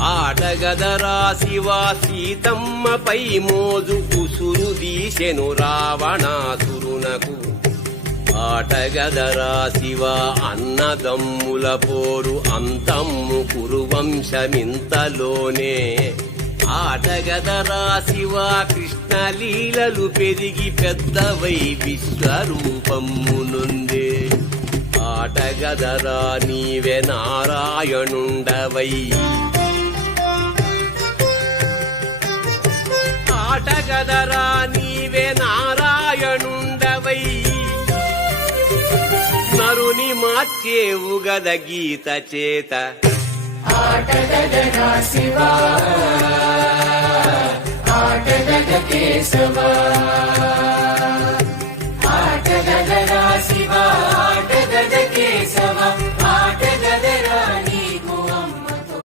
ఆటగదరా శివ సీతమ్మపై మోజు కుసురు దీశెను రావణాసురునకు. ఆటగదరా శివ అన్నదమ్ముల పోరు అంతమ్ము కురువంశమింతలోనే. ఆటగదరా శివ కృష్ణలీలలు పెరిగి పెద్దవై విశ్వరూపమ్మునుందే. ఆటగదరా నీవే నారాయణుండవై. ఆటగదరా నీవే నారాయణుండవై. నరుని మార్చేవు గద గీత చేత. ఆటగదరా శివ ఆటగద కేశవ.